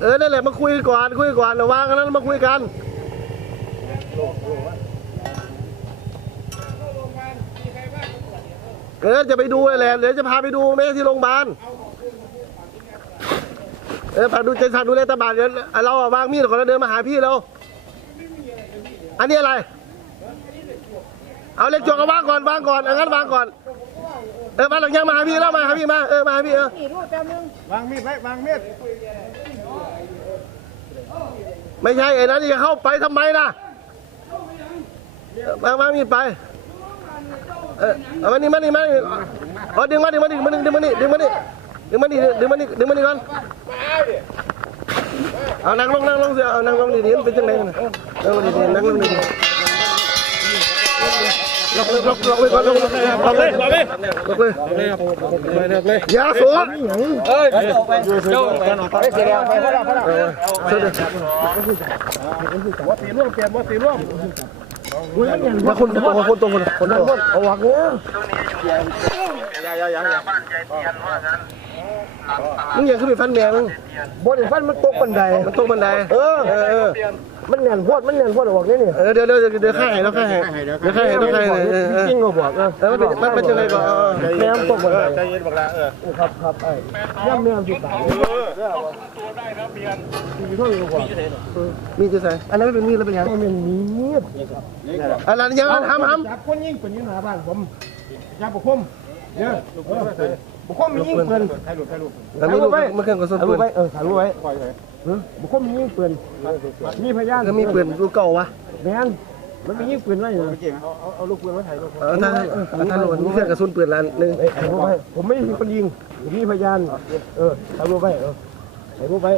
เออนั่นแหละมาคุยก่อนคุยก่อนระวางกันนั้นมาคุยกันเออจะไปดูแหละเดี๋ยวจะพาไปดูแม่ที่โรงพยาบาลเออพาดูใจสั่งดูแลตาบาดเดี๋ยวเราอะวางมีดก่อนแล้วเดินมาหาพี่เราอันนี้อะไร เอาเล็กจวกเอาวางก่อนวางก่อนเอางั้นวางก่อน ออมาหลังยังมาหาพี่แล้วมาหาพี่มาเออมาหาพี่เออวางมีดไว้วางมีดไม่ใช่ไอ้นั้นจะเข้าไปทำไมล่ะมามามีดไปเออเอามานี่มานี่มานี่เอาดึงมาดึงมาดึงมาดึงดึงมานี่ดึงมานี่ดึงมานี่ดึงมานี่ดึงมานี่ก่อนเอานั่งลงนั่งลงสิเอานั่งลงดีๆมันเป็นจังไงนะนั่งลงดีๆนั่งลงดีๆ ล็อกเลยล็อกล็อกเลยล็อนล็อกเลยล็อกเลยล็อกเลยล็อกเลยล็อกเลยอย่าสวนเอ้ยเจ้าไปหน่อยไปเสียแล้วไปพอแล้วพอแล้วเออเสด็จว่าตีร่วมเปลี่ยนว่าตีร่วมมาคนตรงคนตรงคนคนนั้นเอาวักเนี่ยอย่าอย่าอย่า มึงอย่าขึ้นไปฟันแมวมึงบนฟันมันตกบันไดมันตกบันไดเออเออเออมันแน่นพวดมันแน่นพวดออกนี่นี่เออเดี๋ยวเดี๋ยวเดี๋ยวข้าให้แล้วข้าให้เดี๋ยวข้าให้แล้วข้าให้เออเออจริงก็บอกเออเออมันเป็นมันเป็นยังไงก่อนแม่มันตกบันไดใจเย็นบักละเออครับครับไอ้ย่ำแม่มันอยู่ตายมีเท่าไหร่ก็บอกมีจะใส่อันนั้นไม่เป็นมีดแล้วเป็นยังมันเป็นมีดอันนั้นยังทำทำจับคนยิงปืนยิงหน้าบ้านผมจับบุคคล เนี่ยบุคคลมียิงปืนถ่ายรูปถ่ายรูปอันนี้มันเครื่องกระสุนถ่ายปืรูปนไว้เออถ่ายรูปไว้ปล่อยเลยบุคคลมียิงปืนมีพยานก็มีปืนลูกเก่าวะแม่นมันมียิงปืนไว้เหรอเก่งเอาเอาเอาลูกปืนมาถ่ายรูปเออท่านท่านหลวงมีเครื่องกระสุนปืนละนึงถ่ายรูปไว้ผมไม่มีคนยิงผมมีพยานเออถ่ายรูปไว้เออถ่ายรูปไว้